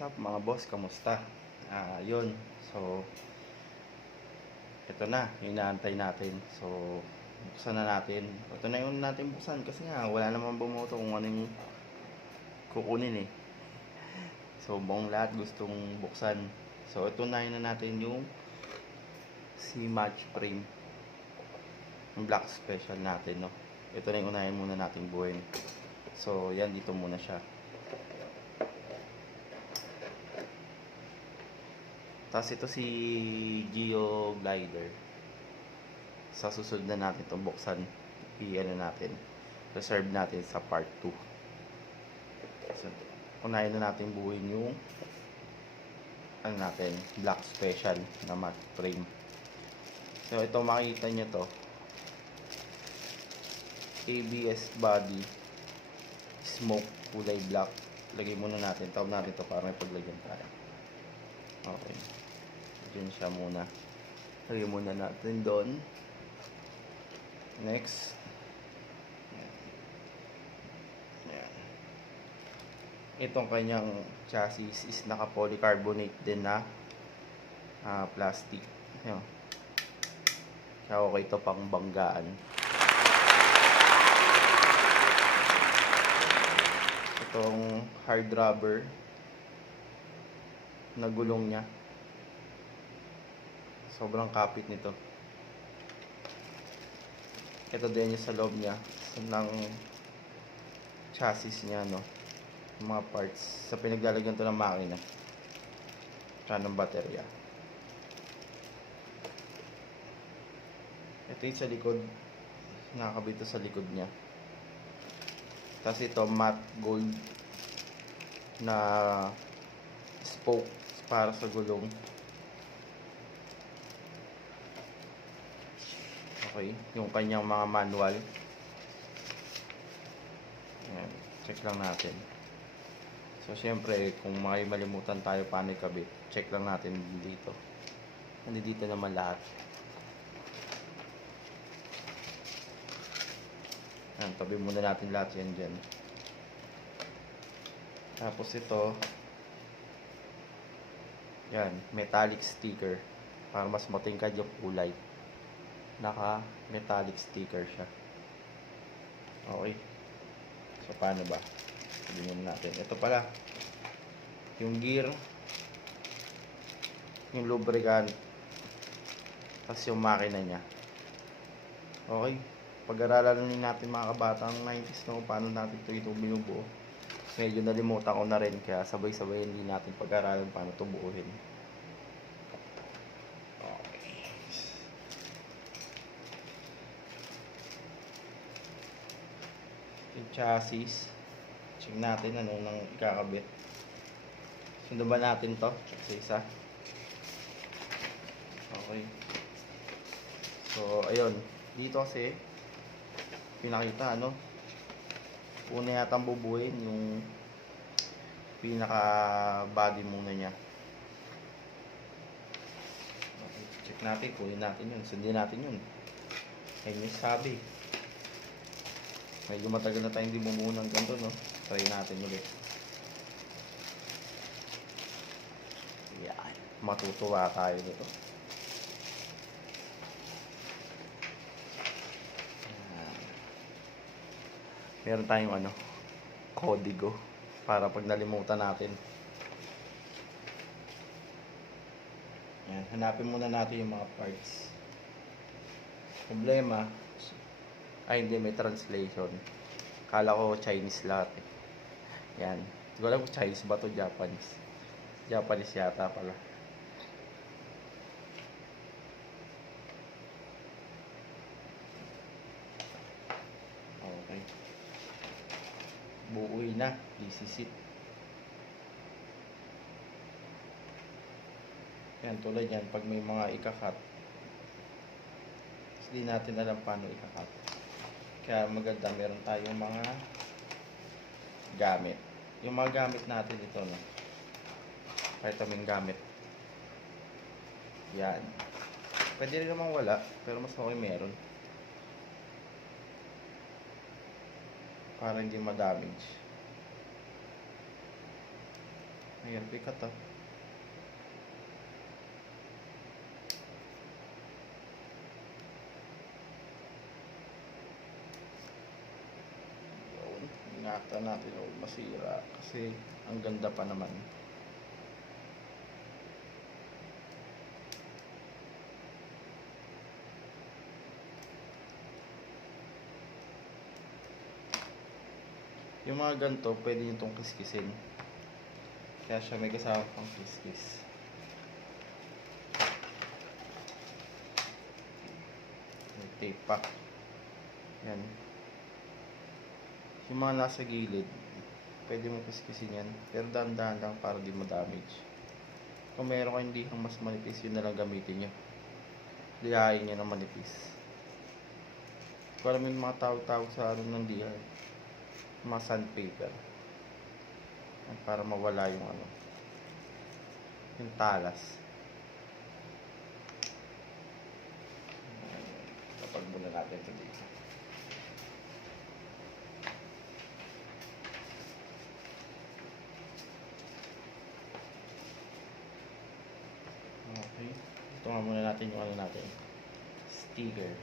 what's up mga boss, kamusta? Yun, so ito na, yung inaantay natin. So, buksan na natin. Ito na yung natin buksan kasi nga wala namang bumoto kung ano yung kukunin eh. So, buong lahat gustong buksan. So, ito na yun na natin yung si match frame, yung black special natin, no? Ito na yung unahin muna natin buuin. So, yan, dito muna siya. Tapos ito si Geo Glider. Sa susunod na natin itong buksan. I-ano natin. Reserve natin sa part 2. So, unahin na natin buuin yung ano natin, black special na matte frame. So ito makikita nyo to. ABS body. Smoke kulay black. Lagay muna natin. Tawag natin to para may paglagyan tayo. Okay. Diyan siya muna. Lagay muna natin doon. Next. Ayan. Itong kanyang chassis is naka-polycarbonate din na plastic. Ayan. Kaya okay ito pang banggaan. Itong hard rubber na gulong niya. Sobrang kapit nito. Ito din yung sa loob niya ng chassis niya, no? Yung mga parts sa pinaglalagyan to ng makina tsaka ng baterya. Ito yung sa likod, nakakabit ito sa likod niya. Tapos ito matte gold na spoke para sa gulong. Okay, yung kanyang mga manual. Ayan, check lang natin. So syempre kung may malimutan tayo paano ikabit, check lang natin dito. Nandito naman lahat. Ayan, tabi muna natin lahat yan dyan. Tapos ito, yan, metallic sticker para mas matingkad yung kulay. Naka metallic sticker siya. Okay. So paano ba? Sabihin natin. Ito pala. Yung gear, yung lubricant, tapos yung makina niya. Okay. Pag-aralan natin mga kabatang 90s no, paano natin ito binubuo. Medyo nalimutan ko na rin, kaya sabay-sabay hindi natin pag-aralan paano ito buuhin. Yung chassis, check natin ano nang ikakabit. Sundan ba natin to sa isa? Okay. So ayun, dito kasi pinakita ano, una yatang bubuin yung pinaka body muna niya. Okay, check natin, kunin natin yun, sundin natin yun. Ayun yung sabi. Medyo matagal na tayong hindi bumuo ng ganito, no? Try natin ulit. Yan. Matutuwa tayo dito. Meron tayong ano, kodigo para pag nalimutan natin. Yan. Hanapin muna natin yung mga parts. Problema, ay hindi, may translation. Kala ko Chinese lahat eh. Yan. Hindi ko alam kung Chinese ba to, Japanese. Japanese yata pala. Okay. Buuwi na. Isisit. Yan, tulad yan. Pag may mga ikakat, hindi natin alam paano ikakat. Kaya maganda, meron tayong mga gamit. Yung mga gamit natin ito, no? Kahit kaming gamit. Yan. Pwede rin naman wala, pero mas okay meron. Para hindi ma-damage. Ayan, pikat ah. Yun, ingatan natin huwag masira kasi ang ganda pa naman. Yung mga ganito, pwede nyo itong kiskisin. Kaya siya may kasama pang kiskis. May tape pa. Yan. Yung mga nasa gilid, pwede mo kiskisin yan. Pero dahan-dahan lang para di ma-damage. Kung meron kayong lihang mas manipis, yun na lang gamitin nyo. Lihain nyo ng manipis. Kung alam yung mga tawag-tawag sa ano ng liha, mga sandpaper. Para mawala yung ano, yung talas. Kapag muna natin ito dito. Okay. Ito nga muna natin yung ano natin. Sticker.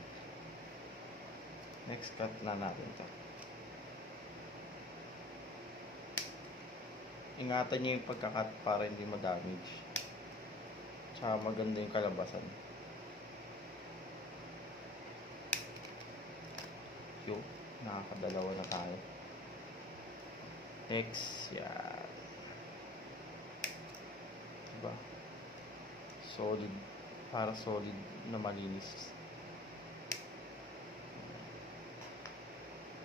Next cut na natin ito. Ingatan nyo yung pagkakat para hindi ma-damage. Tsaka maganda yung kalabasan. Yung nakakadalawa na tayo. Next, yan. Diba? Solid. Para solid na malinis.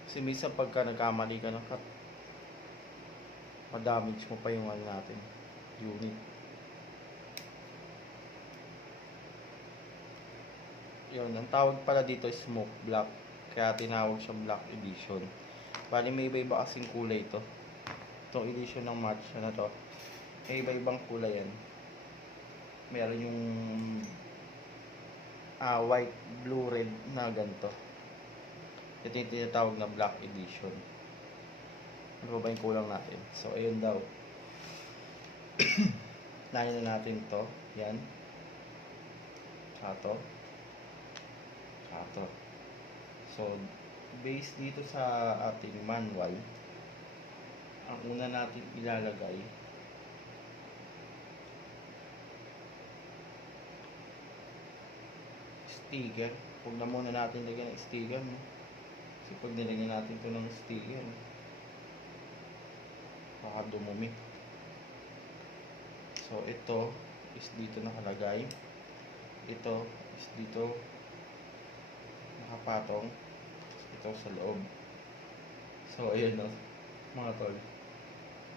Kasi minsan pagka nagkamali ka ng cut, ma-damage mo pa yung ano natin, unit. Yun, ang tawag pala dito is smoke black. Kaya tinawag siyang black edition. Bali may iba-iba kasing kulay ito. Itong edition ng match na to, may iba-ibang kulay yan. Meron yung white, blue, red na ganito. Ito yung tinatawag na black edition. Ano ba yung kulang natin? So, ayun daw. Nahin na natin to. Yan. Tsaka to. So, based dito sa ating manual, ang una natin ilalagay sticker. Huwag na muna natin lagyan ng sticker. Kasi pag nilagyan natin ito ng sticker, baka dumumi. So, ito is dito nakalagay. Ito is dito nakapatong. Ito sa loob. So, ayan o, mga tol.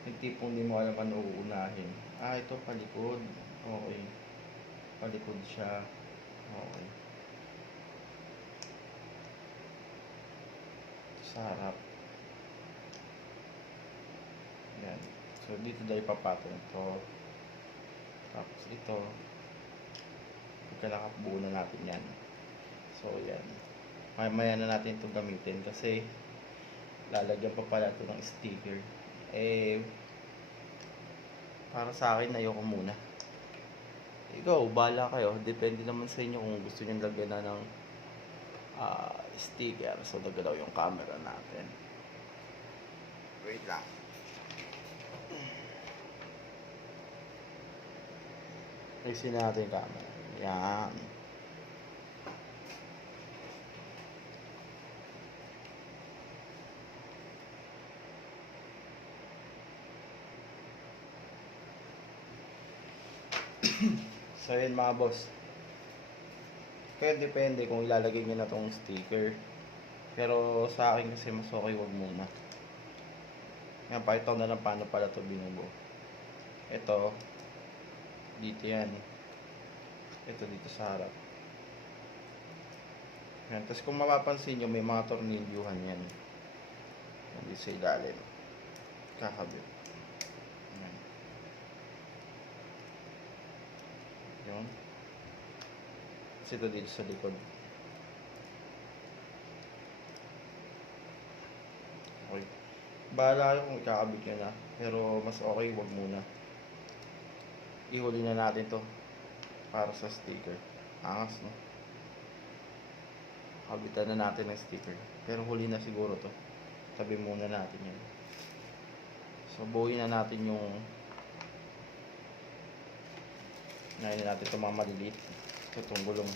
Yung tipong di mo alam ano uunahin. Ito palikod. Okay. Palikod siya. Okay. Sa harap. Yan. So, dito daw ipapatong ito. Tapos ito. Pagkalakapbuo na natin yan. So, yan. Maya na natin ito gamitin kasi lalagyan pa pala ito ng sticker. Para sa akin, ayoko muna. Ikaw, bahala kayo. Depende naman sa inyo kung gusto nyo lagyan na ng sticker. So, nagalaw yung camera natin. Wait lang. Ayusin natin yung camera. Yan. So, yun mga boss. Kaya depende kung ilalagay nyo na tong sticker. Pero sa akin kasi mas okay wag muna. Yan, pakita ko na lang paano pala ito binubuo. Ito, dito yan. Ito dito sa harap. Yan. Tapos kung mapapansin nyo, may mga tornilyuhan yan. Dito sa ilalim. Kakabit. Yan. Yun. Tapos ito dito sa likod. Okay. Bahala kayo kung ikakabit nyo na. Pero mas okay, wag muna. ihuli na natin to para sa sticker. Angas, no? Kabitan na natin ng sticker. Pero huli na siguro to. Tabi muna natin yan. So, buuin na natin yung nahin na natin itong mga maliliit. Itong gulong.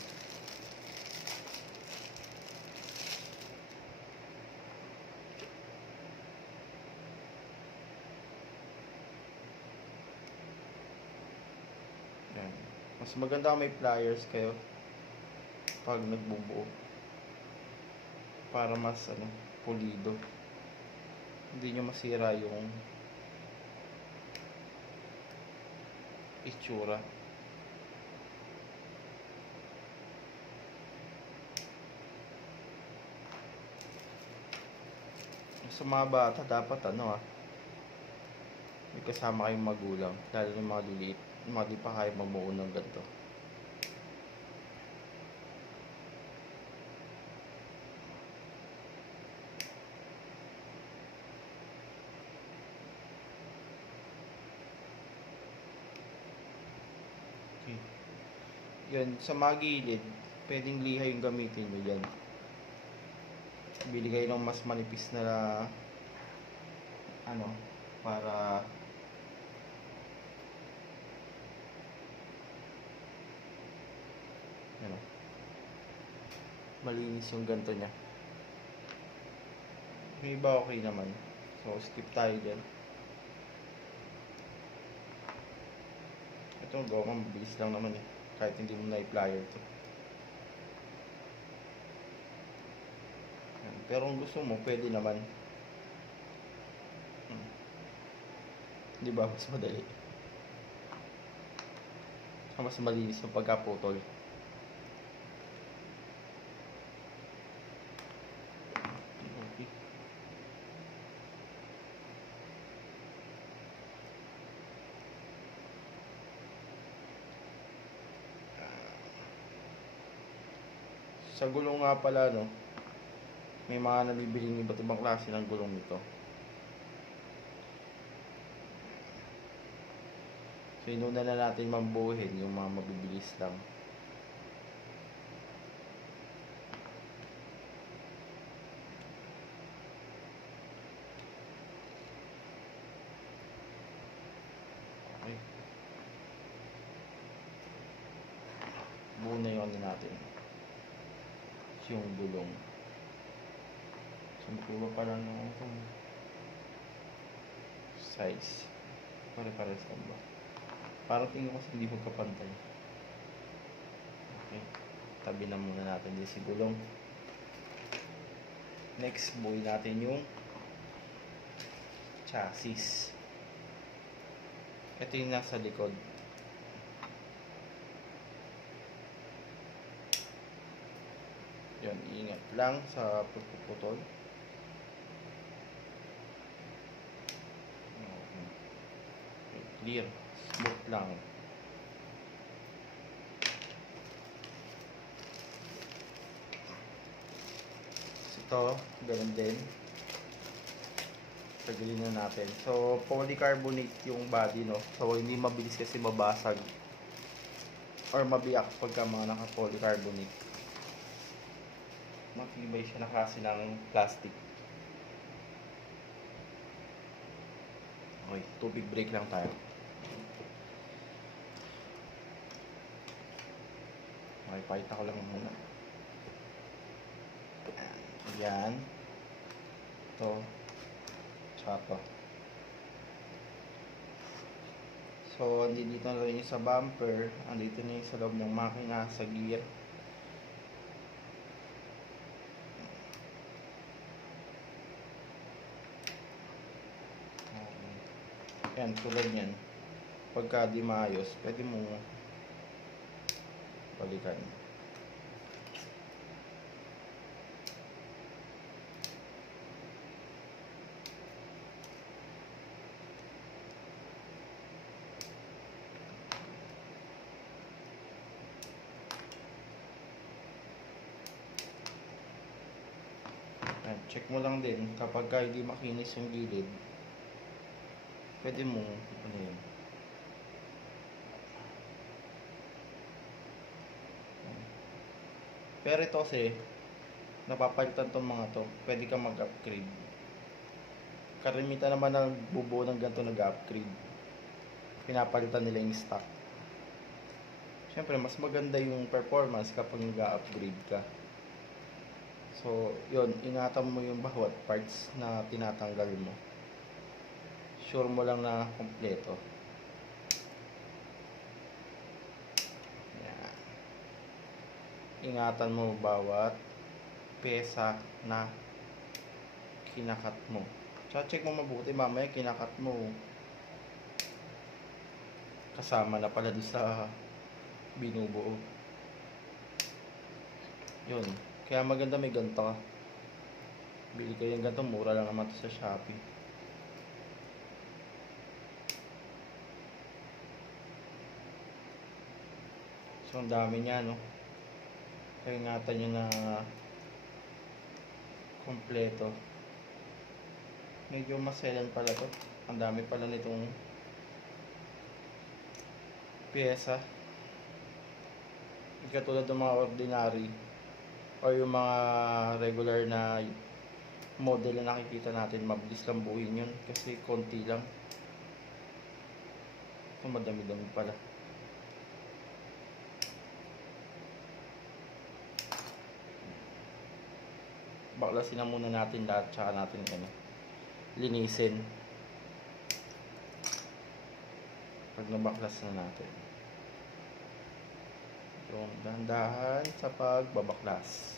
Yan. Mas maganda kung may pliers kayo pag nagbubuo para mas pulido, hindi nyo masira yung itsura. Sa mga bata dapat may kasama kayong magulang, lalo yung mga liliit, yung mga di pa kaya mamuo ng ganito. Yun, sa mga gilid, pwedeng liha yung gamitin nyo dyan. Bili kayo ng mas manipis na para malinis yung ganto nya. Yung iba okay naman. So, skip tayo dyan. Ito, gawa mabilis lang naman eh. Kahit hindi mo na-plier to. Pero kung gusto mo, pwede naman. Di ba? Mas madali. Mas malinis yung pagkaputol. Okay. Sa gulong nga pala, may mga nabibiling iba't ibang klase ng gulong nito. So, inuna na natin mambuhin yung mga mabibilis lang. Okay. Buo na yung natin. Yung gulong. So, magkuha pa lang ng size. Pare-pares lang ba? Parang tingin ko kasi hindi magkapantay. Okay. Tabi na muna natin din si gulong. Next, buuin natin yung chassis. Ito yung nasa likod. Yan, ingat lang sa pagpuputol. Okay, clear. Smooth lang. Ito, ganun din. Tagilin na natin. So, polycarbonate yung body, So, hindi mabilis kasi mabasag or mabiyak pagka mga naka-polycarbonate. Matibay siya na kasi ng plastic. Okay, tubig break lang tayo. Okay, pakita ko lang muna. Yan. Ito. Tsaka to. So, andito na rin yung sa bumper. Andito na yung sa loob ng makina, sa gear. Yan, tulad yan. Pagka di maayos, pwede mo balikan. Yan, check mo lang din kapag hindi makinis yung gilid. Pwede mo, Pero ito kasi, napapalitan tong mga to, pwede kang mag-upgrade. Karamitan naman ng bubuo ng ganito nag-upgrade. Pinapalitan nila yung stock. Siyempre, mas maganda yung performance kapag nag-upgrade ka. So, yun, ingatan mo yung bawat parts na tinatanggal mo. Sure mo lang na kompleto. Yan. Ingatan mo bawat pesa na kinakat mo. Check mo mabuti, mamaya kinakat mo. Kasama na pala doon sa binubuo. Yun. Kaya maganda may ganito. Bili kayo yung ganito, mura lang naman to sa Shopee. So, ang dami niya, no? Kaya ingatan nyo na kompleto. Medyo maselan pala to. Ang dami pala nitong pyesa. Hindi katulad ng mga ordinary o yung mga regular na model na nakikita natin, mabilis lang buuin yun kasi konti lang. So, madami-dami pala. Baklasin na muna natin lahat, tsaka natin linisin pag nabaklas na natin. Yung dahan-dahan sa pagbabaklas.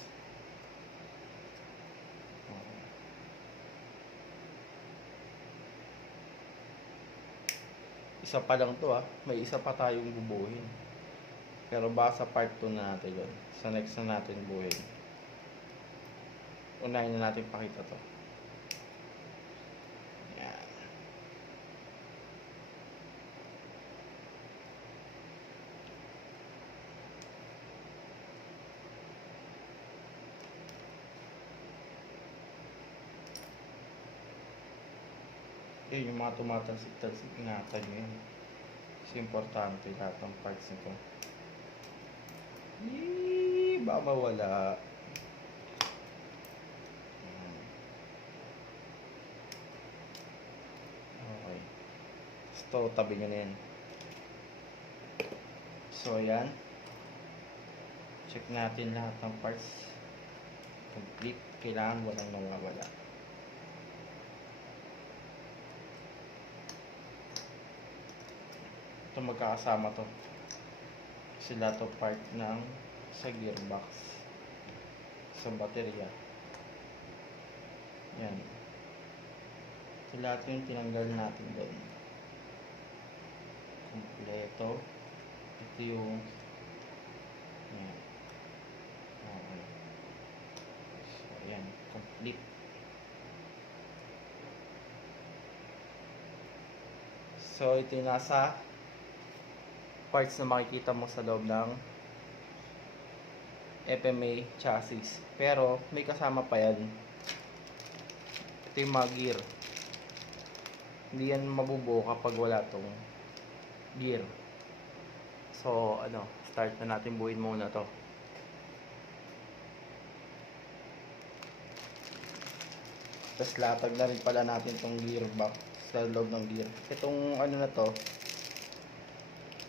Isa pa lang to may isa pa tayong bubuhin. Pero baka sa part 2 na natin yun. Sa next na natin buuhin. Unahin na natin pakita to. Yan. Yun, yung mga tumatalsik-talsik, ingatan nyo yun. Kasi importante lahat ng parts nito. Baka mawala. Okay. So, tabi nyo na yan. So, ayan. Check natin lahat ng parts. Complete. Kailangan walang nawawala. Ito magkakasama to. Kasi lahat of part ng sa gearbox. Sa baterya. Yan. Ito lahat yung tinanggal natin doon. Kompleto. Ito yung yan. Okay. So, yan. Complete. So, ito yung nasa parts na makikita mo sa loob ng FMA chassis. Pero, may kasama pa yan. Ito yung mga gear. Hindi yan mabubuo kapag wala tong gear. So, start na natin buuin muna to. Tapos latag na rin pala natin tong gearbox sa loob ng gear. Itong na to,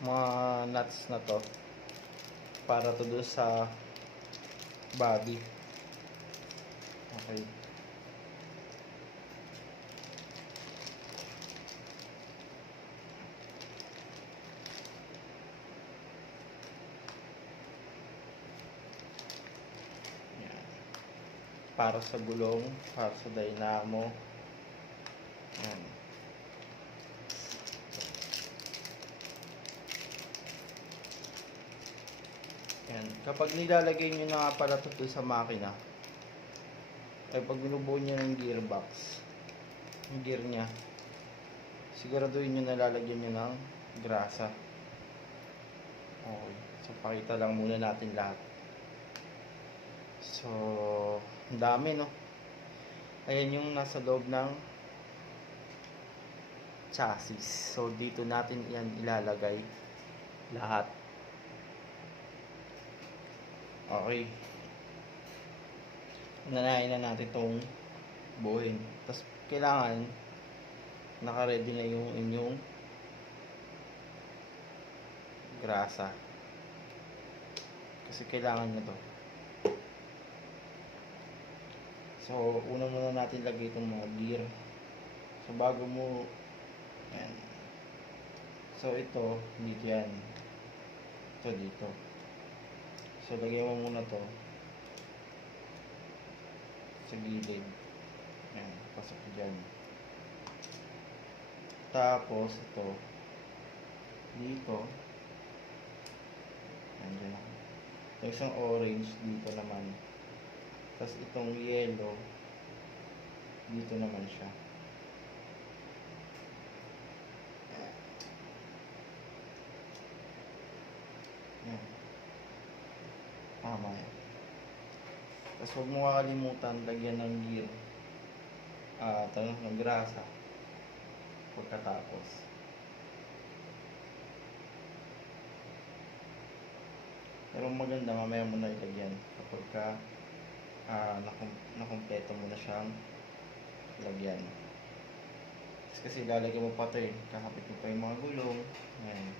mga nuts na to, para to doon sa body. Okay. Para sa gulong, para sa dynamo. Yan. Yan. Kapag nilalagay nyo na nga pala ito sa makina, ay pag binubuo nyo ng gearbox, yung gear nya, siguraduhin nyo na lalagyan nyo ng grasa. Okay. So, pakita lang muna natin lahat. So, ang dami, no? Ayan yung nasa loob ng chassis. So, dito natin yan ilalagay lahat. Okay. Nanayin na natin itong buuin. Tapos kailangan naka-ready na yung inyong grasa. Kasi kailangan nyo to. So, una muna natin lagay itong mga gear. So, bago mo, yan. So, ito, dito yan. Ito, dito. So, lagay mo muna to sa gilid. Yan, pasok dyan. Tapos, ito, dito. Yan, dyan. Ito, isang orange, dito naman. Tapos, itong yellow, dito naman siya. Yan. Tama yan. Tapos huwag mo kakalimutan lagyan ng gear. Ng grasa. Pagkatapos. Pero maganda mamaya mo na ilagyan kapag ka nakumpleto mo na siyang lagyan. Kasi lalagyan mo pa ito eh. Kakapit mo pa yung mga gulong. Ayan.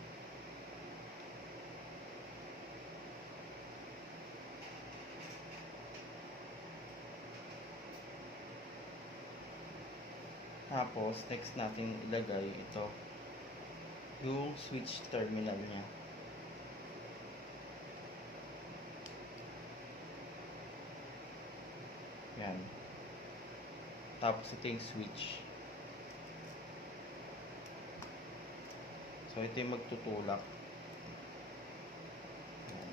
Tapos, next natin ilagay ito. Yung switch terminal niya. Yan. Tapos ito yung switch. So, ito yung magtutulak. Yan.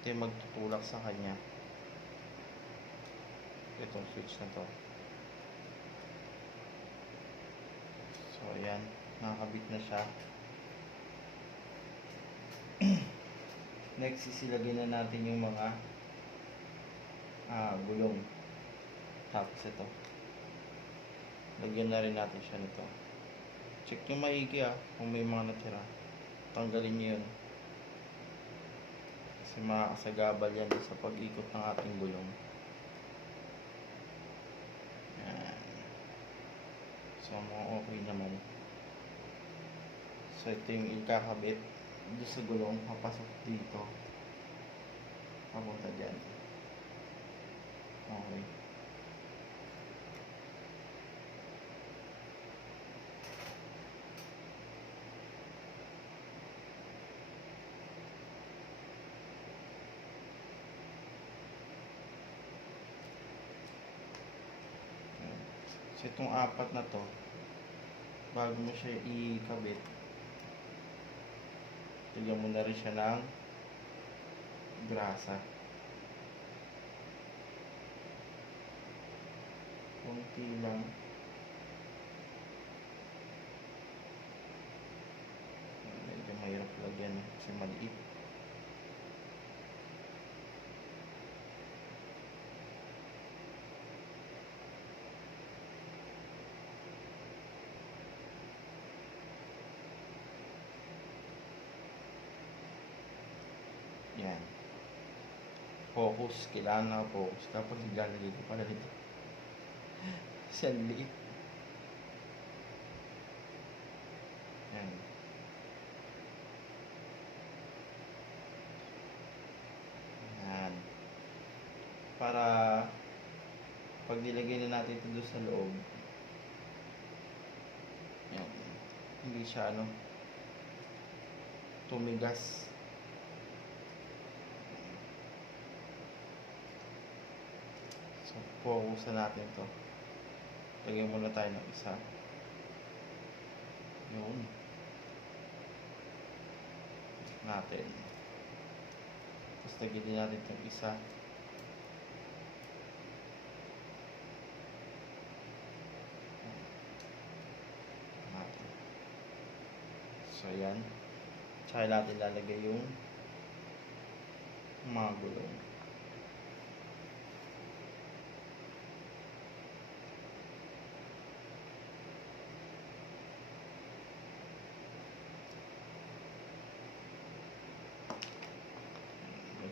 Ito yung magtutulak sa kanya. Itong switch na to. So, ayan. Nakakabit na siya. Next, isilagay na natin yung mga gulong. Tapos ito. Lagyan na rin natin siya nito. Check nyo maigi kung may mga natira. Tanggalin nyo yun. Kasi makakasagabal yan sa pag-ikot ng ating gulong. Yan. So, okay naman. So, ito yung ikakabit dito sa gulong. Papasok dito. Papunta dyan. Okay. So, itong apat na to, bago mo siya ikabit, lagyan mo na rin siya ng grasa. Kunti lang. Medyo mahirap lagyan kasi maliit. Yan. Focus. Kailangan na focus. Tapos ilalagay ko pala dito. Kasi ang liit. Yan. Yan. Para pag nilagay na natin ito doon sa loob, yan. Hindi siya tumigas. So, focus na natin ito. Lagyan muna tayo ng isa. Yun. Natin. Tapos lagyan din natin itong isa. Natin. So, yan. Tsaka natin lalagay yung mga gulong.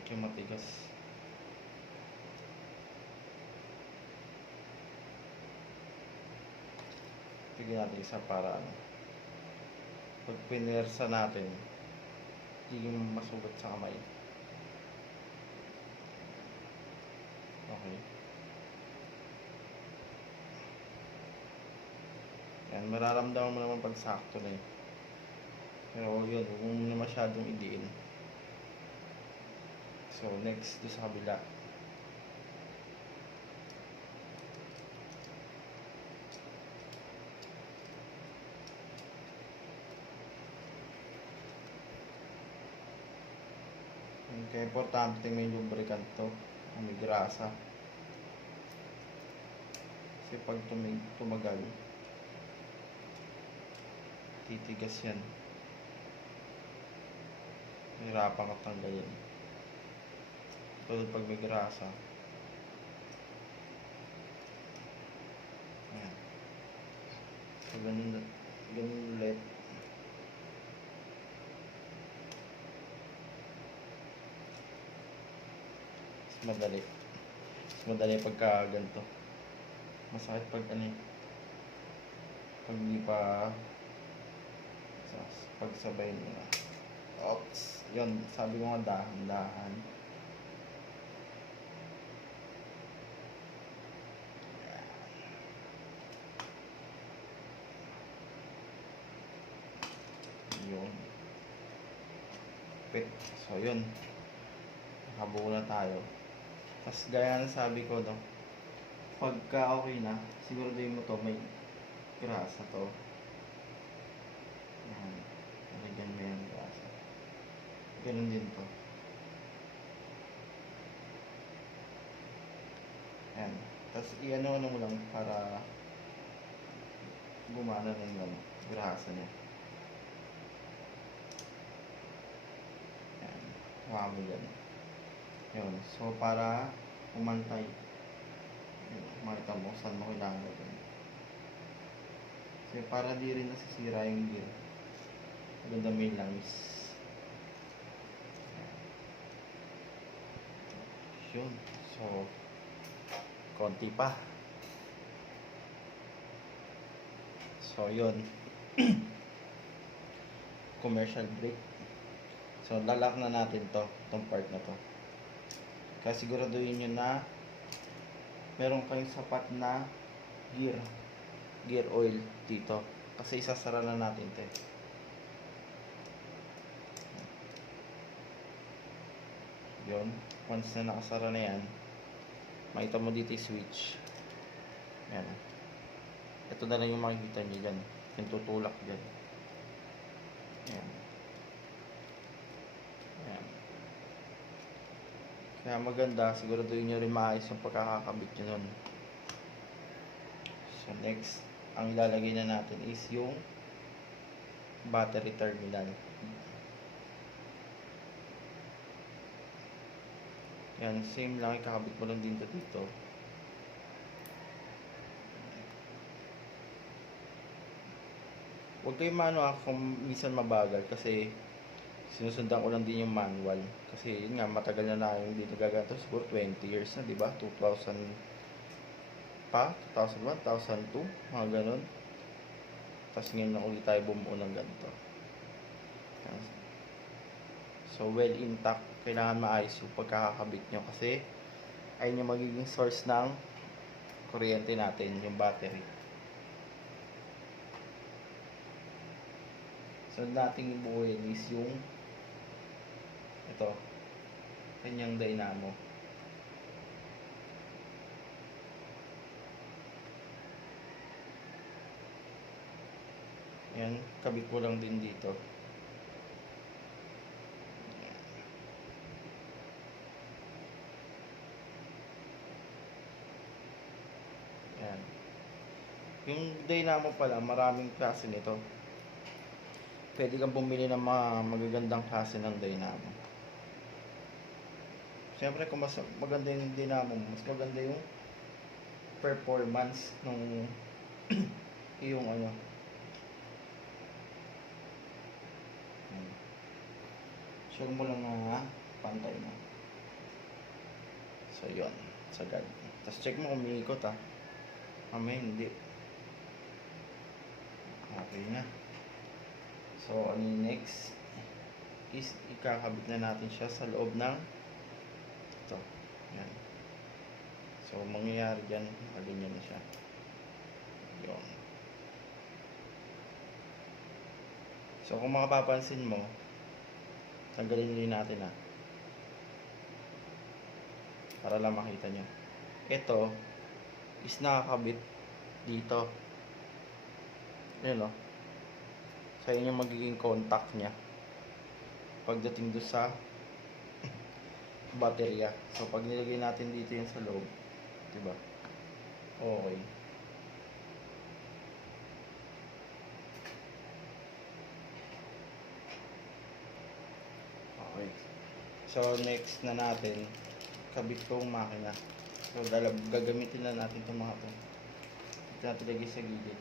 Medyo matigas. lagyan natin isa para ano, pag pinersa natin, hindi masugat sa kamay. Okay. Yan, mararamdaman mo naman pag sakto na eh. Pero yun, huwag mo na masyadong idiin. So, next, doon sa kabila. Kaya importante may lubricant to, may grasa. Kasi pag tumagal, titigas yan. Hirapan ka tanggalin. Tulad pag may grasa. Ayan. So, ganun ulit. Madali. Madali pagka ganito. Masakit pag ano eh. Pag hindi pa pagsabay nila. Oops. Yun. Sabi ko nga dahan-dahan. Yun. Pit. So yun. Nakabuo na tayo. Tapos gaya na sabi ko, no, pagka okay na, siguraduhin mo to, may grasa to. Yan. Nalagyan mo yung grasa. Ganun din to. Yan. Tapos i-ano mo lang para gumana na yung grasa niya. Yan. Hawa mo yan. Yun. So, para umantay. Makita mo saan mo kailangan gawin. Kasi para di rin nasisira yung gear. Maganda may langis. Yun. So, konti pa. So, yun. Commercial brake. So, lalak na natin itong part na to. Kaya siguraduhin nyo na meron kayong sapat na gear oil dito. Kasi isasara na natin ito. Yun. Once na nakasara na yan, makita mo dito yung switch. Yan. Ito na lang yung makikita nyo dyan. Yung tutulak dyan. Yan. Yan. Kaya maganda, siguraduhin nyo rin maayos yung pagkakakabit nyo nun. So next, ang ilalagay na natin is yung battery terminal. Yan, same lang, ikakabit mo lang din dito. Huwag kayo kung minsan mabagal kasi sinusundan ko lang din yung manual. Kasi yun nga, matagal na na yung dito gaganto. Siguro 20 years na, diba? 2000 pa, 2001, 2002, mga ganun. Tapos ngayon na ulit tayo bumuo ng ganito. So, well intact. Kailangan maayos yung pagkakakabit nyo kasi ayun yung magiging source ng kuryente natin, yung battery. So, nating ibuuin is yung ito, kanyang dynamo. Yan, kabit ko lang din dito. Yan. Yung dynamo pala, maraming klase nito. Pwede kang bumili ng mga magagandang klase ng dynamo. Siyempre, kung mas maganda yung dynamo, mas maganda yung performance nung yung ano. Sure mo lang na pantay na. So, yun. Sagad. Tapos check mo kung umiikot ha. Mamaya hindi. Okay na. So, ano yung next? Is ikakabit na natin siya sa loob ng ito. Yan. So, mangyayari dyan, ganyan na siya. Yun. So, kung makapapansin mo, tanggalin din natin para lang makita nyo. Ito is nakakabit dito. Yun o. So, yun yung magiging contact nya pagdating doon sa baterya. So, pag nilagay natin dito yan sa loob, diba? Okay. Okay. So, next na natin, kabit tong makina. So, gagamitin na natin itong mga ito. Ito natin lagay sa gilid.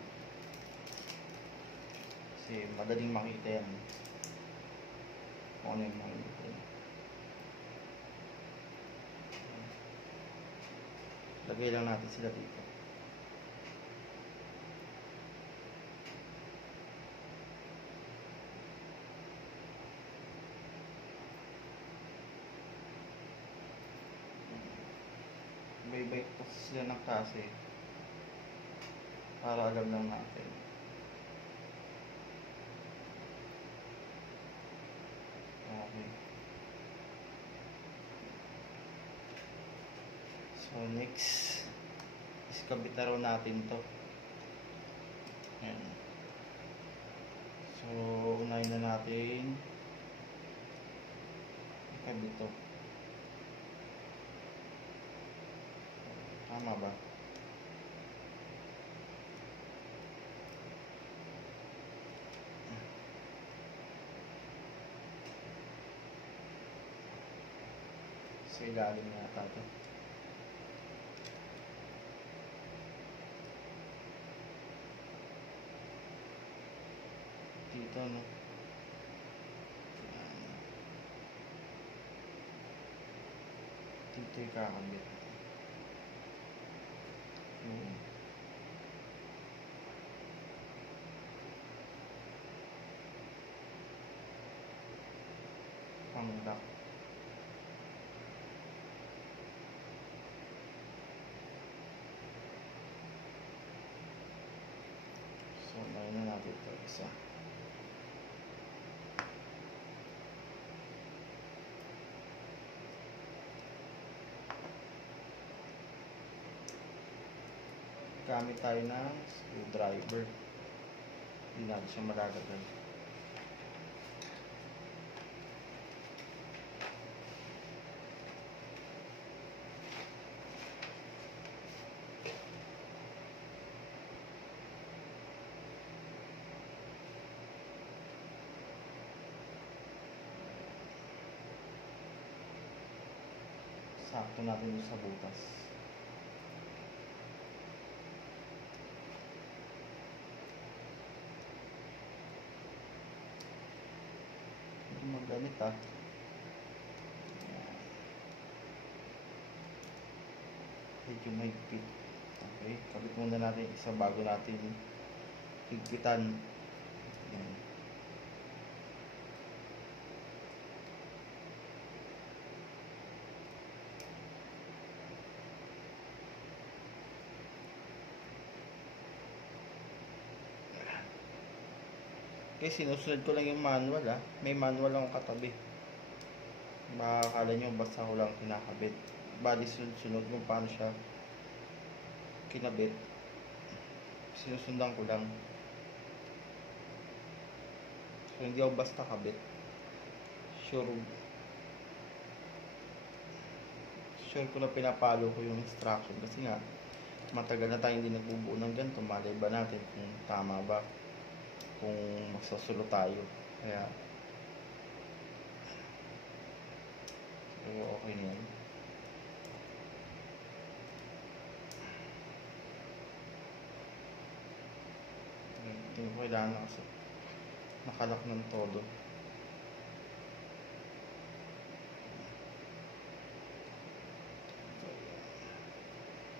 Kasi, madaling makita yan. Kung ano yung makikita yan. Lagay lang natin sila dito. Iba-iba kasi sila ng klase para alam lang natin. Okay. So next is kabit na raw natin to. Ayan. So unahin na natin ikabit to. Tama ba? Sa ilalim na yata to. Dito no. Dito ikakabit. Panglock. So, unahin na natin ito isa. Gamit tayo ng screwdriver. Hindi natin siya malagatan. Sakto natin sa butas. Maggamit medyo mahigpit. Okay, kabit muna natin isa bago natin higpitan. Ayan. Okay, sinusunod ko lang yung manual may manual akong katabi. Makakala nyo basta ko lang kinakabit. Bali sunod kung paano siya kinabit. Sinusundan ko lang. So hindi ako basta kabit. Sure ko na pinapalo ko yung instruction kasi nga matagal na tayo hindi nagbubuo ng ganito. Malay ba natin kung tama ba, kung magsusulo tayo. Kaya so okay na yan. Tingin ko kailangan na kasi nakalak ng todo.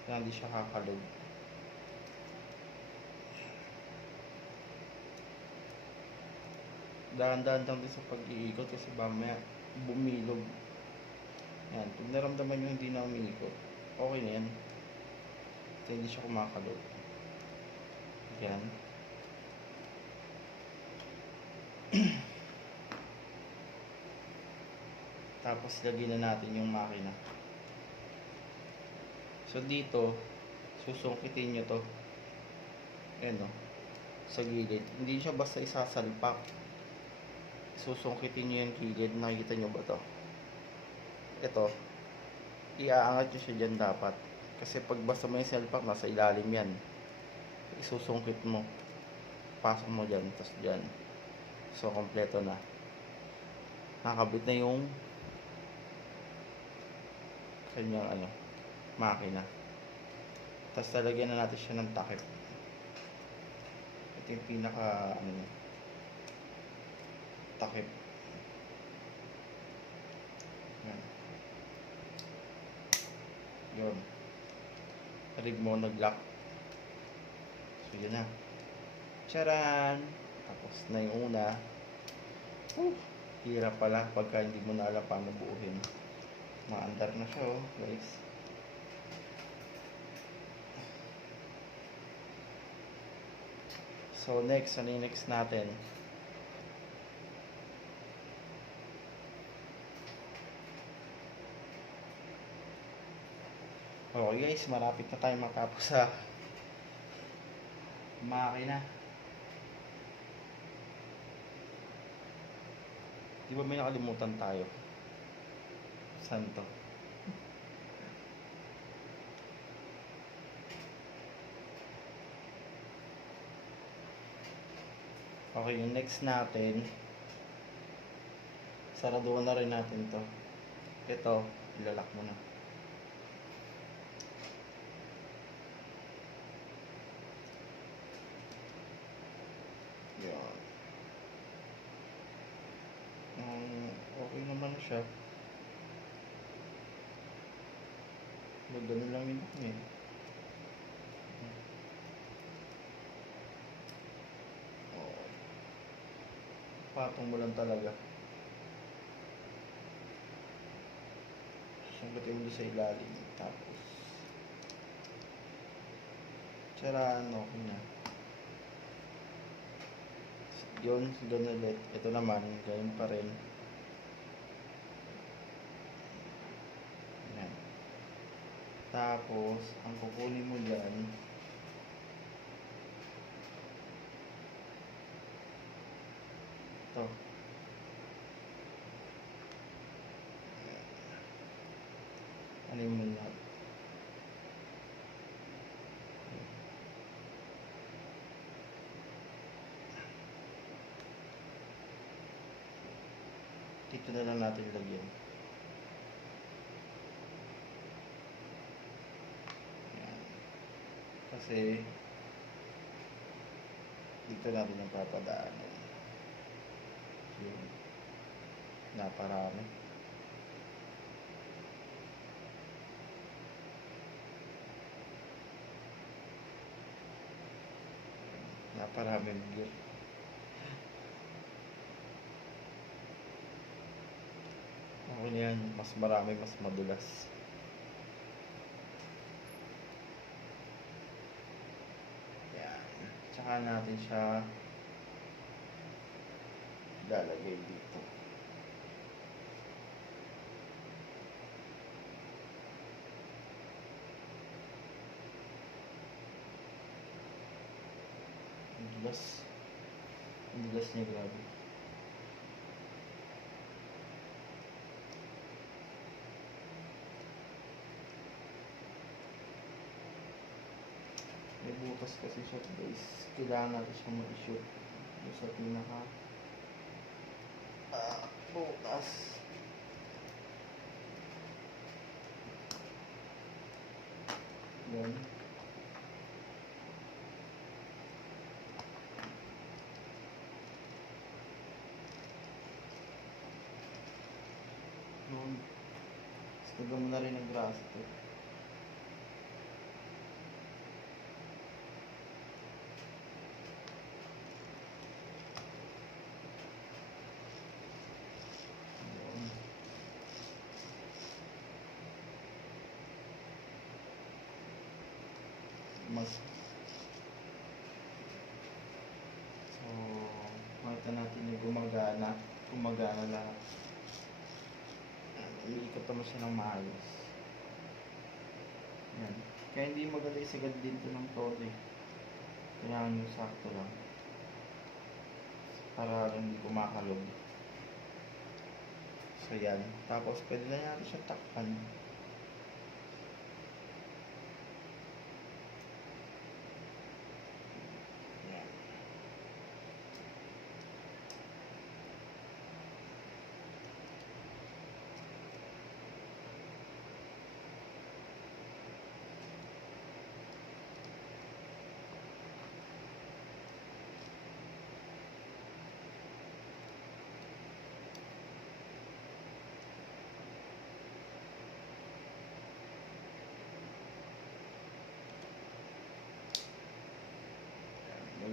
Kaya hindi siya kakalog. dahan-dahan lang din sa pag-iikot kasi mamaya bumilog. Yan, pag naramdaman nyo hindi na umiikot, okay na yan. Kasi hindi siya kumakalog. Yan. Tapos lagyan na natin yung makina. So dito, susungkitin nyo to. Ayan o, sa gilid. Hindi siya basta isasalpak. Susungkitin nyo yung gilid. Nakikita nyo ba to? Ito, iaangat nyo siya dyan dapat. Kasi pag basta mo yung salpak, nasa ilalim yan. Isusungkit mo. Pasok mo dyan, tapos dyan. So, kompleto na. Nakakabit na yung kanyang makina. Tapos talagyan na natin siya ng takip. Ito yung pinaka takip. Yan. Yun. Rig mo nag-lock. So yun na. Charan! Tapos na yung una. Hirap pala pagka hindi mo na alam paano buuhin. Maandar na siya guys. So next, ano yung next natin? Okay guys, malapit na tayo matapos sa makina. Di ba may nakalimutan tayo? Saan to? Okay, yung next natin, saraduhan na rin natin to. Ito, ilalak mo na. Yan. Okay naman siya. Ganun lang yun eh. Patong mo lang talaga. Sungkitin mo sa ilalim. Tapos tsaraan, okay na. Yun, ganun ulit. Ito naman, ganun pa rin. Yan. Tapos, ang kukunin mo dyan, ito. Ano yung mga dito na lang natin lagyan. Yan. Kasi dito natin ang papadaanan. Yun. Naparami. Naparaming gear. Okay na yan. Mas marami, mas madulas. Yan. Tsaka natin siya lalagay dito. Ang dulas niya, grabe. May butas kasi siya guys. Kailangan natin siyang ma-shoot sa pinaka butas. Yan. Yun. Lagyan mo na rin ng braso ito. mas. So, makita natin yung gumagana lahat. Iikot naman siya ng maayos. Yan. Kaya hindi magaling sigad din ito ng todo eh. Kaya sakto lang. Para hindi kumakalog. So yan. Tapos pwede na natin siya takpan. Yan.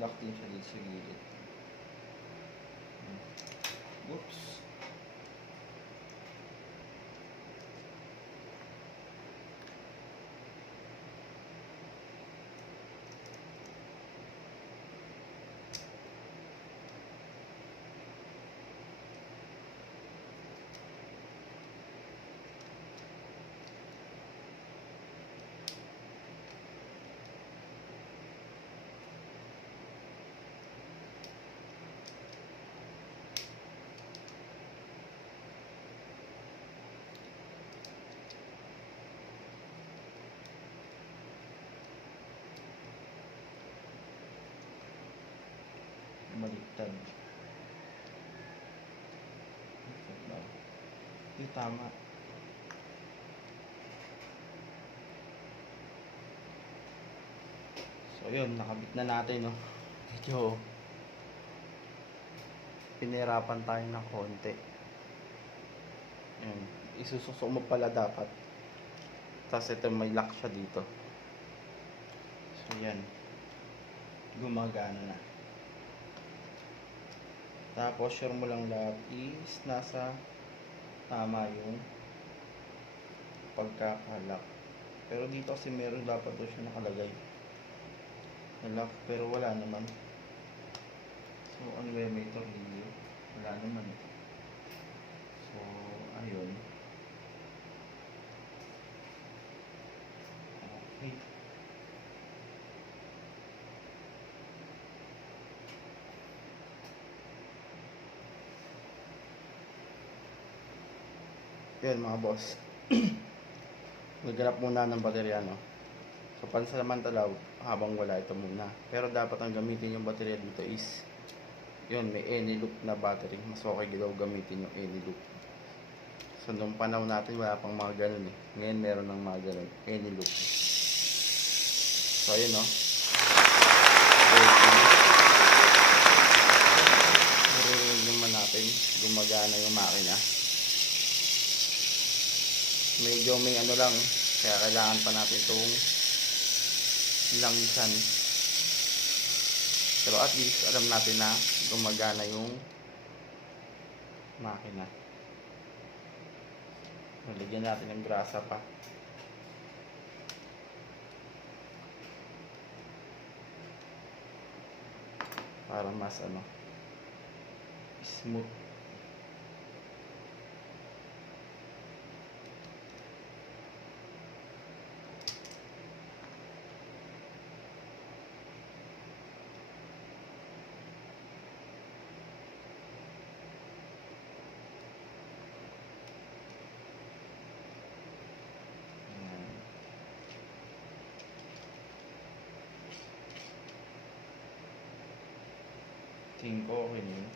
Lock din siya dito sa gilid. Oops. Baliktad. Hindi tama. So yun, nakabit na natin, no. Medyo pinirapan tayo ng konti. Yan. Isususok mo pala dapat. Tapos ito may lock siya dito. So yan. Gumagana na. Tapos sure mo lang lahat is nasa tama yung pagkakalock. Pero dito kasi meron dapat doon siya nakalagay na lock, pero wala naman. So ano ba may tornilyo? Wala naman. So ayun. Okay. Yun mga boss. Naghanap muna ng baterya, no. So pansamantala habang wala ito muna. Pero dapat ang gamitin yung baterya dito is yun, may any loop na battery. Mas okay daw gamitin yung any loop. So nung panahon natin wala pang mga ganun eh. Ngayon meron ng mga ganun, any loop. So ayun, no. Naririnig naman natin gumagana yung makina. Medyo may ano lang, kaya kailangan pa natin itong langisan. Pero at least alam natin na gumagana yung makina. Nalagyan natin ng grasa pa para mas smooth. Tingin ko okay na yun.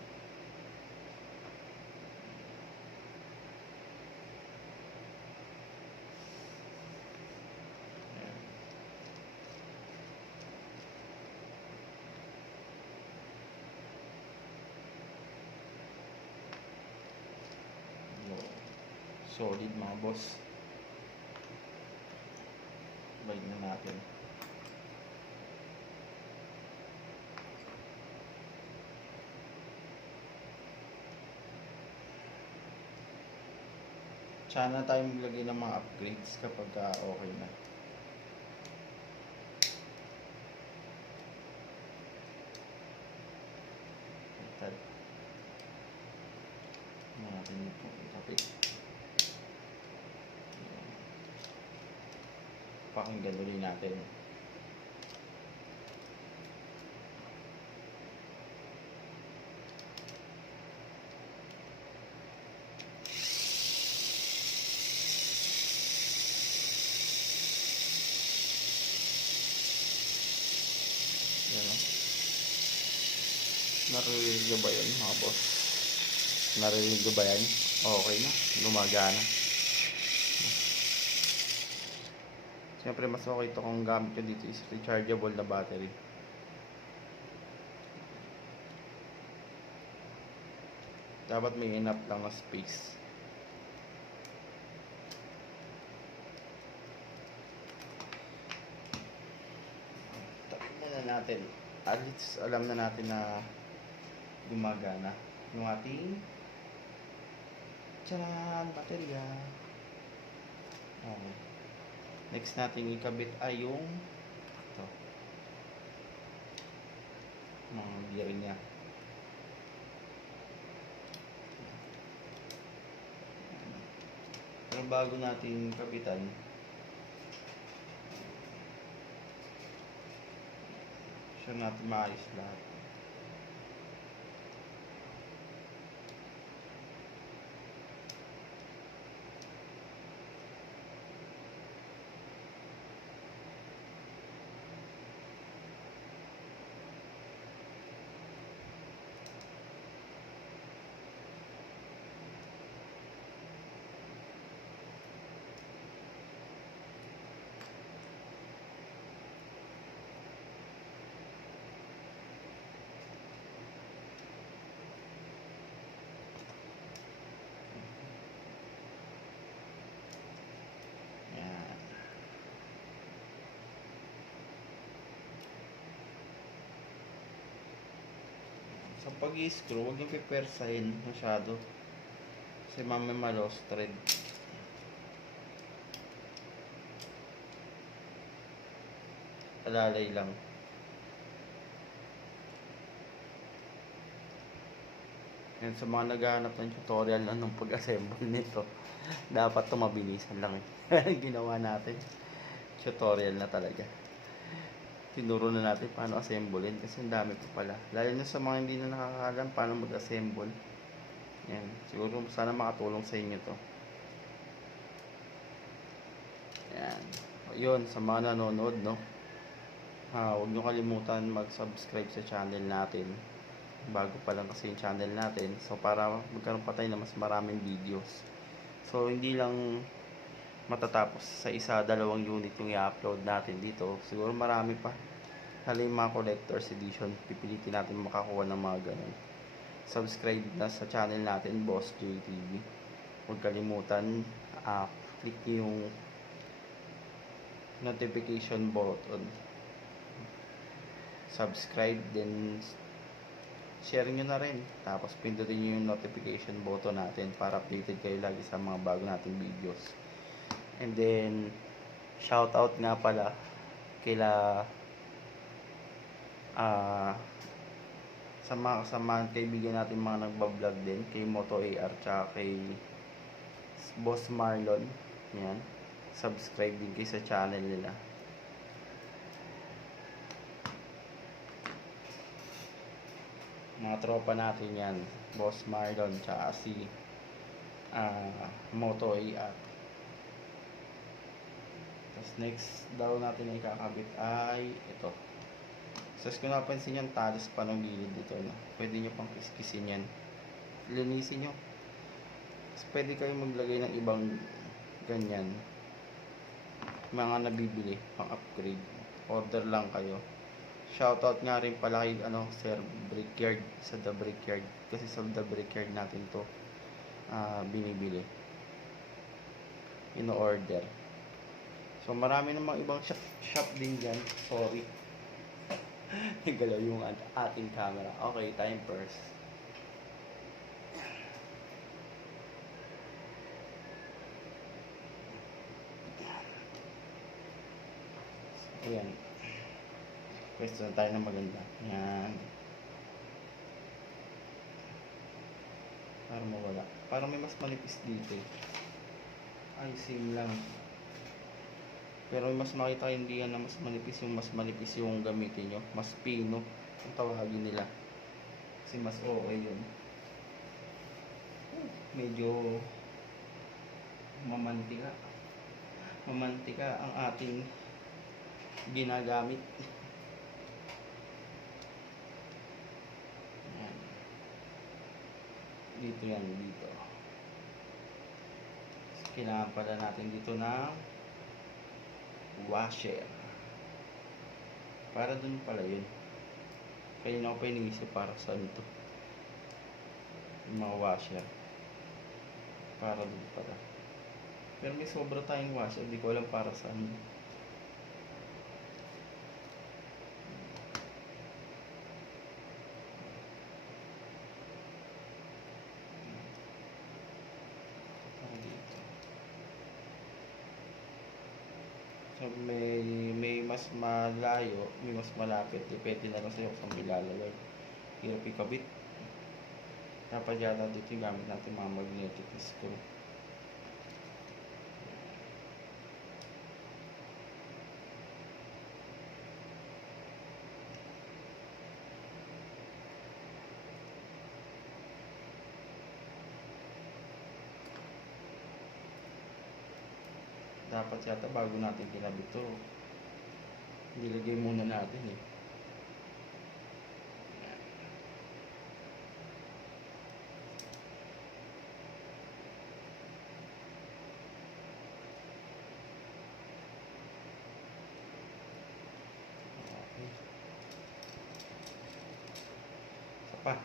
Solid mga boss. Balik na natin. Sana tayo maglagay ng mga upgrades kapag okay na. baliktad. Natin ito ikapit. Pakinggan ulit natin. Yan o. Naririnig nyo ba yun mga boss? Naririnig nyo ba yan? Okay na. Gumagana. Siyempre mas okay ito kung gamit ko dito is rechargeable na battery. Dapat may enough lang na space. Tapos muna natin. At least alam na natin na gumagana yung ating baterya. Okay. Next natin ikabit ay yung ito. Mga gear niya. Pero bago natin kapitan, sure natin maayos lahat. Sa pag-i-screw, huwag nyo pipersahin masyado. Kasi mamaya ma-lost thread. Alalay lang. Yan, sa mga naghahanap ng tutorial ng pag-assemble nito, dapat ito mabilisan lang ginawa natin. Tutorial na talaga. Tinuro na natin paano assemblein kasi ang dami pa pala. Lalo na sa mga hindi na nakakaalam paano mag-assemble. Yan. Siguro sana makatulong sa inyo to. Yan. Yun, sa mga nanonood, no? Huwag nyo kalimutan mag-subscribe sa channel natin. Bago pa lang kasi yung channel natin. So, para magkaroon pa tayo na mas maraming videos. So, hindi lang matatapos sa isa, dalawang unit yung i-upload natin dito. Siguro marami pa. Lalo yung mga collector's edition, pipilitin natin makakuha ng mga ganun. Subscribe na sa channel natin, Boss JTV. Huwag kalimutan, click yung notification button. Subscribe, then share nyo na rin. Tapos pindutin nyo yung notification button natin para updated kayo lagi sa mga bago nating videos. And then, shout out nga pala kila sa mga kasamahan kaibigan natin mga nagbablog din, kay Moto AR tsaka kay Boss Marlon. Yan, subscribe din kayo sa channel nila. Mga tropa natin yan, Boss Marlon tsaka si Moto AR. Tapos next daw natin na ikakabit ay ito. So, kung napansin yung talis pa ng gilid dito, no? Pwede nyo pang kiskisin yan. Linisin nyo. Tapos pwede kayo maglagay ng ibang ganyan. Mga nabibili, pang upgrade. Order lang kayo. Shoutout nga rin pala kay Sir Brickyard sa The Brickyard. Kasi sa The Brickyard natin to binibili. Ino-order. So, marami namang ibang shop din dyan. Sorry. Nagalaw yung ating camera. Okay, time first. Ayan. Pwesto na tayo ng maganda. Ayan. mawala. Parang may mas manipis dito eh. Ay, same lang. Pero mas makita hindi yan na mas manipis yung gamitin nyo. Mas pino ang tawagin nila. Kasi mas okay yun. Medyo mamantika. Mamantika ang ating ginagamit. Ayan. Dito yan, dito. Kailangan pala natin dito ng washer. Para dun pala yun. Kaya na ako pa iniisip para saan ito. Yung mga washer. Para dun pala. Pero may sobra tayong washer. Hindi ko alam para saan. So may mas malayo, may mas malapit, depende na lang sa'yo kung saan ilalagay. Hirap ikabit. Dapat yata dito yung gamit natin mga magnetic screw. Dapat yata bago natin kinabit to, nilagay muna natin eh. Okay. Isa pa.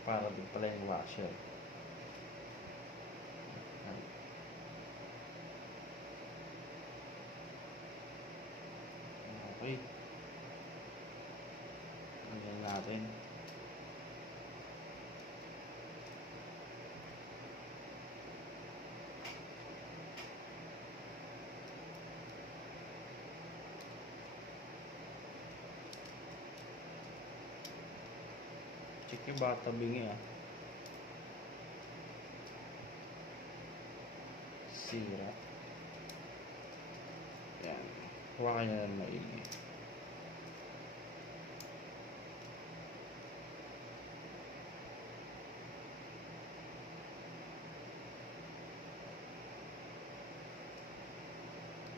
Para din pala yung washer. Okay. Lagyan natin. Check yung bata bingi ah. Sira. Yan. Hawakan nyo na maigi.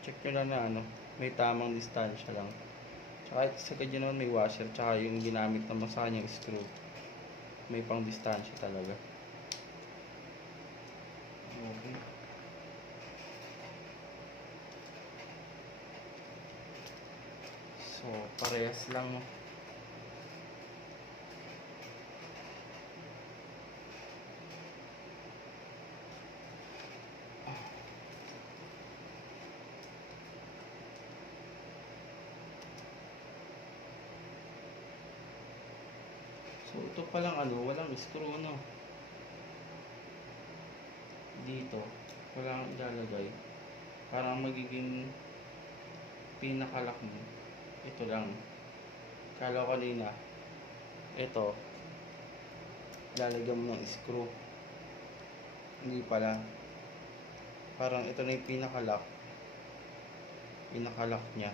Check nyo lang na ano, may tamang distansya lang. Tsaka sa kanya naman may washer, tsaka yung ginamit naman sa kanyang screw. May pang distansya talaga. Okay. So, parehas lang no. So, ito palang ano, walang screw no. Dito, walang ilalagay. Parang magiging pinakalock mo. Ito lang. Kala ko kanina, ito, lalagyan mo ng screw. Hindi pala. Parang ito na yung pinakalock. Pinakalock niya.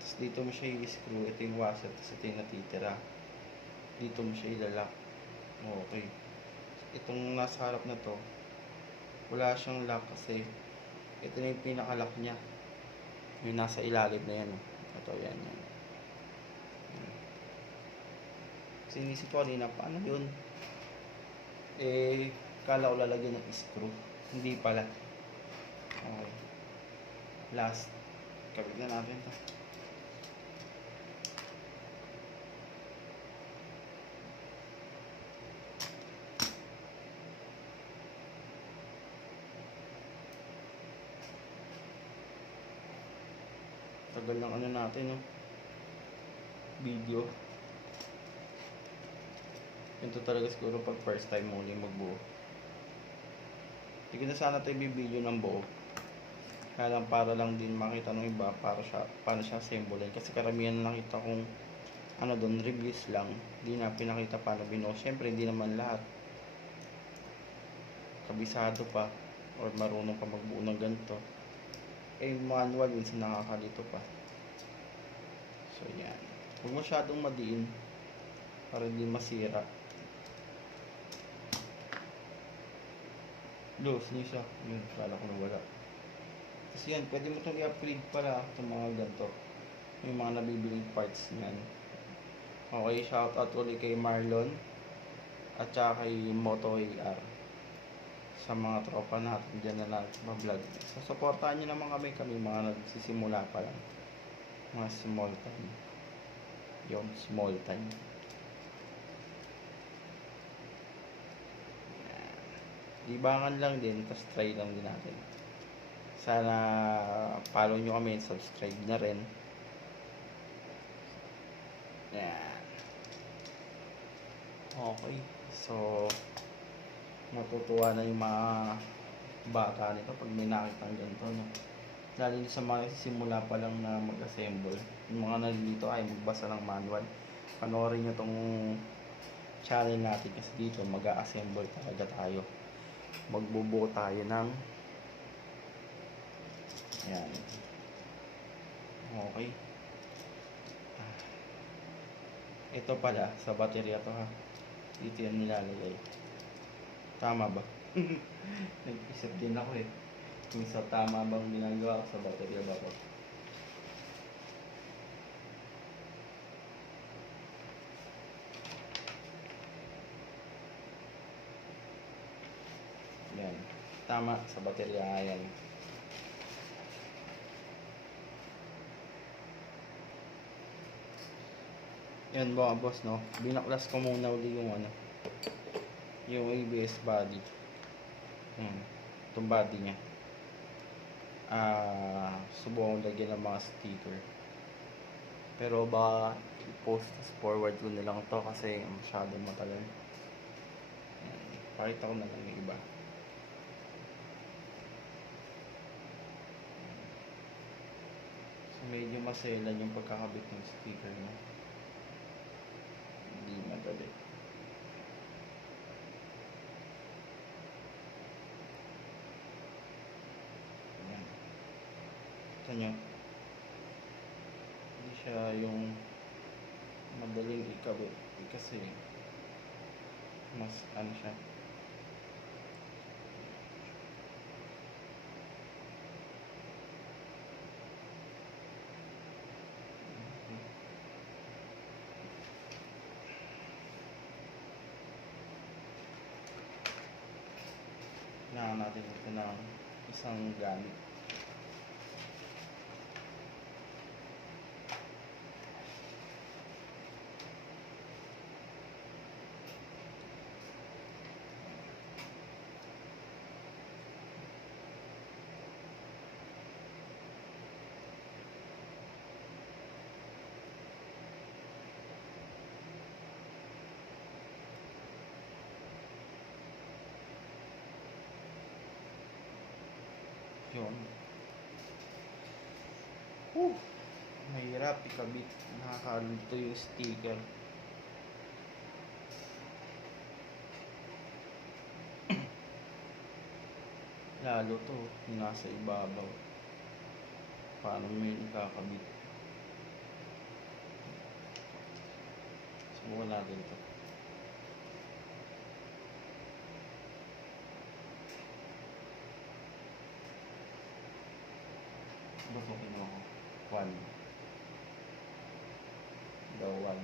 Tapos dito mo siya i-screw. Ito yung washer. Tapos ito yung natitira. Dito mo siya ilalock. Okay. Itong nasa harap na to, wala siyang lock kasi ito na yung pinakalock niya. Yung nasa ilalim na yan. Ito yan. Kasi inisip ko kanina, paano yun? Eh, kala ko lalagyan ng screw. Hindi pala. Okay. Last. Kabit na natin to. Tagal ng ano natin, no? Video. Ito talaga siguro pag first time mo ulit magbuo. Hindi ko na sana ito i-video ng buo. Kaya lang para lang din makita ng iba paano siya assemble. Kasi karamihan na nakita kong ano doon, reviews lang. Hindi na pinakita paano binuo. Siyempre, hindi naman lahat kabisado pa or marunong pa magbuo ng ganito. Eh, manual minsan nakakalito pa. So, yan. Huwag masyadong madiin para hindi masira. Loose niya siya. Yun, kala ko nawala. Kasi yan, pwede mo itong i-upgrade pala sa mga ganito. Yung mga nabibiling parts niyan. Okay, shout out ulit kay Marlon at saka kay Moto AR sa mga tropa natin dyan na nag-vlog. So, supportahan nyo naman kami mga nagsisimula pa lang. Mga small time. Yung small time. Libangan lang din, tapos try lang din natin. Sana follow nyo kami, subscribe na rin. Yan. Okay. So, natutuwa na yung mga bata nito pag may nakitang ganito, no? Lalo sa mga simula pa lang na mag-assemble. Yung mga nalilito ay magbasa ng manual. Panoorin nyo tong channel natin kasi dito mag-assemble talaga tayo. Magbubuo tayo ng yan. Okay. Ito pala sa baterya to ha. Dito yan nilalagay. Tama ba? Nag-isip din ako eh. Kung sa tama bang ginagawa ko sa baterya ba ko. Yan. Tama sa baterya yan. Yan mga boss, no? Binaklas ko muna uli yung ano, yung ABS body. Itong body niya. Subukan lagyan ng mga sticker. Pero ba i-post forward ko na lang to kasi masyadong matagal. Pakita ko na lang yung iba. So medyo maselan yung pagkakabit ng sticker niya. Hindi madali. Ayan. Ito nyo. Hindi siya yung madaling ikabit. Kasi mas ano siya. Kailangan natin ito ng isang gamit. Yun. Mahirap ikabit. Nakakalito yung sticker. Lalo to, nasa ibabaw. Paano mo yun ikakabit? Subukan natin to. Basukin mo ako. 1. Daw 1.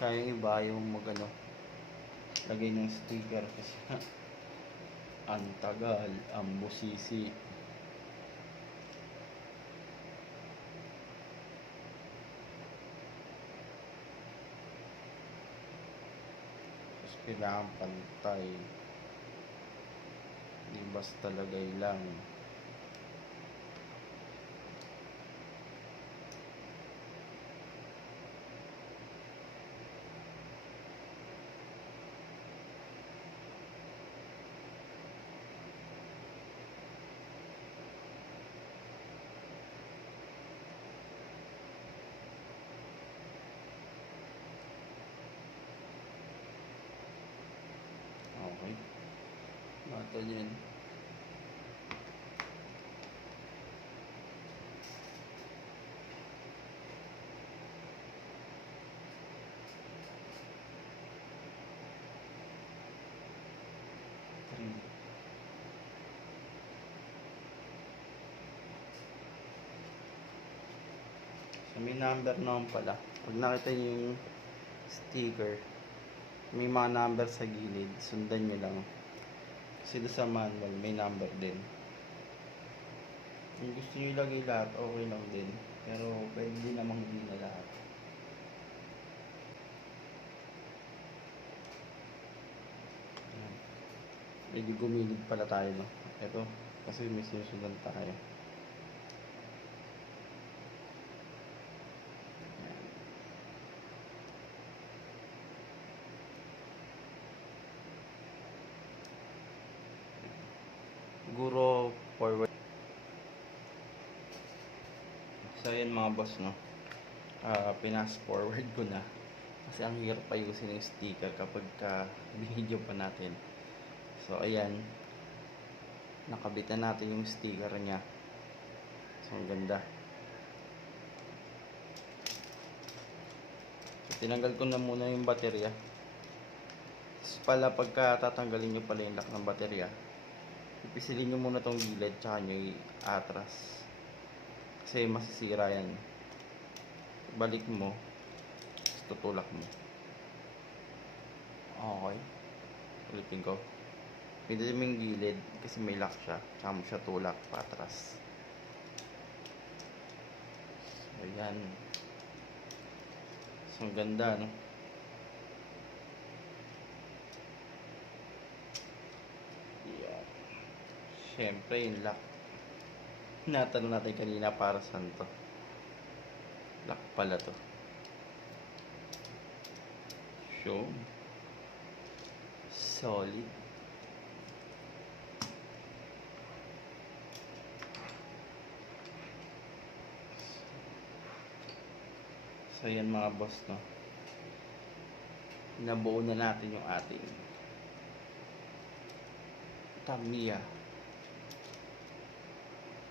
Kaya yung iba yung lagay ng sticker kasi ang tagal, ang busisi. Tapos kailangan pantay. Di basta lagay lang. Okay. Mata yan. So, may number naman pala. Pag nakita niyo yung sticker, may mga number sa gilid. Sundan nyo lang. Kasi doon sa manual, may number din. Kung gusto nyo ilagay lahat, okay lang din. Pero pwede din namang hindi na lahat. Ayan. Medyo gumilid pala tayo, no? Ito, kasi may sinusundan tayo. Siguro forward. So yun mga boss, no, pinas forward ko na kasi ang hirap ayusin yung sticker kapag binidyo pa natin. So ayan, nakabitan natin yung sticker nya. So ang ganda. So tinanggal ko na muna yung baterya. Tapos pala pagka tatanggalin nyo pala yung lock ng baterya, ipisilin nyo muna tong gilid tsaka nyo i-atras kasi masisira yan. Balik mo, tutulak mo. Okay, ulitin ko. Pindutin mo yung gilid kasi may lock siya, tsaka mo siya tulak patras. So ayan. So ang ganda, no? Yeah. Siyempre yung lock, natanong natin kanina para saan to. Lock pala to. So solid. So yan mga boss, no, nabuo na natin yung ating Tamiya.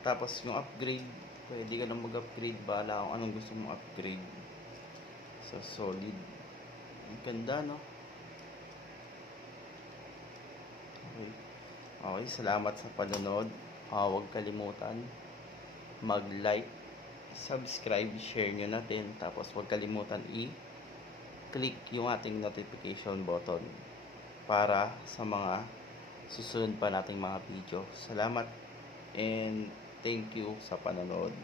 Tapos yung upgrade, pwede ka na mag-upgrade, bahala kung anong gusto mong upgrade. So solid, ang ganda, no? Okay, okay, salamat sa panonood. Huwag kalimutan mag-like, subscribe, share nyo natin. Tapos huwag kalimutan i-click yung ating notification button para sa mga susunod pa nating mga video. Salamat and thank you sa panonood.